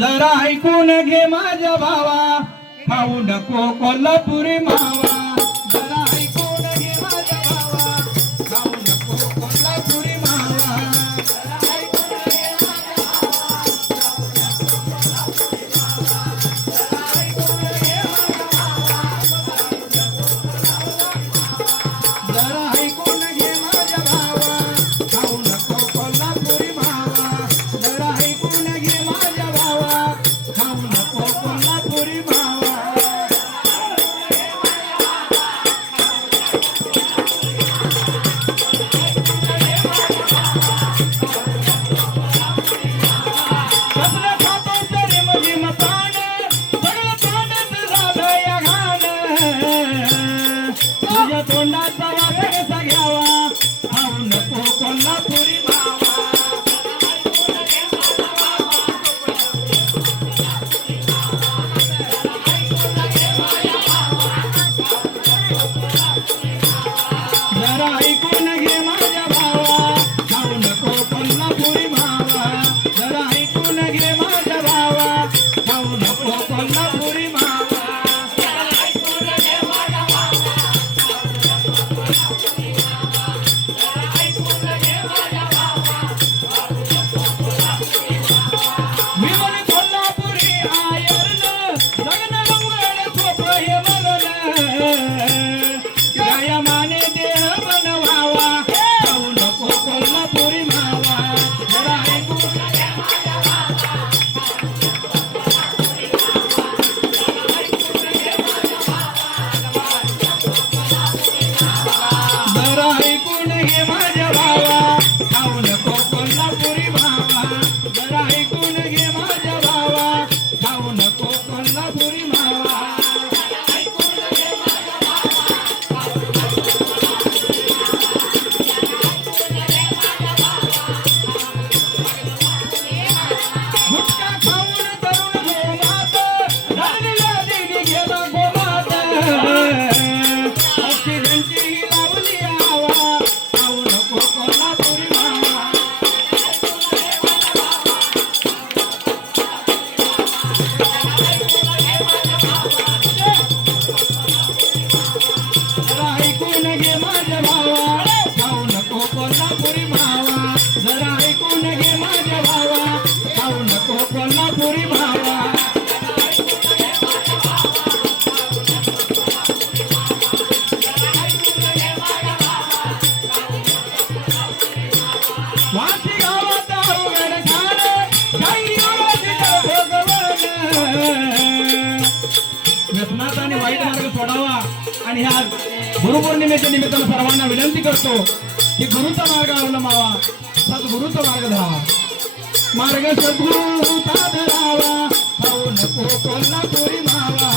जरा ऐकून घे माझ्या भावा, खाऊ नको कोल्हापुरी मावा. जरा ऐकून घे माझ्या भावा, खाऊ नको कोल्हापुरी मावा. जरा ऐकून घे माझ्या भावा, खाऊ नको कोल्हापुरी मावा. जरा ऐकून घे माझ्या भावा, जरा ऐकून घे माझ्या भावा, खाऊ नको कोल्हापुरी मावा. जरा ऐकून घे माझ्या भावा, खाऊ नको कोल्हापुरी मावा. कसलं खातो तरी मधीम पान, सगळं तोंडात झालं या घाण. तुझ्या तोंडाचा वास कसा घ्यावा, खाऊ नको कोल्हापुरी मावा. जरा ऐकून घे माझ्या भावा, खाऊ नको कोल्हापुरी मावा. जरा ऐकून घे माझ्या भावा, खाऊ नको कोल्हापुरी मावा. मी म्हणे कोल्हापुरी आयर्न, जगन मंगळ सोपं हे मगन. या माने देह बनवावा, खाऊ नको कोल्हापुरी मावा. जरा ऐकून घे माझ्या भावा, जरा ऐकून घे माझ्या भावा, खाऊ नको कोल्हापुरी मावा. जरा ऐकून घे माझ्या भावा, खाऊ नको कोल्हापुरी मावा. गुटखा खाऊन तरुण गोमात, धरलेल्या दिली गेला गोमात. ऑक्सिजनची ही लावली हवा, खाऊ नको कोल्हापुरी मावा. जरा ऐकून घे माझ्या भावा, खाऊ नको कोल्हापुरी मावा. जरा ऐकून घे माझ्या भावा, खाऊ नको कोल्हापुरी मावा. वाशी गावात अवघड खाण, काही दिवस भगवान. व्यसनाचा आणि वाईट मार्ग सोडावा. आणि ह्या गुरुपौर्णिमेच्या निमित्तानं सर्वांना विनंती करतो की गुरुचा मार्ग अवलंबावा, सद्गुरूचा मार्ग धरावा. मार्ग सद्गुरूचा धरावा, खाऊ नको कोल्हापुरी मावा.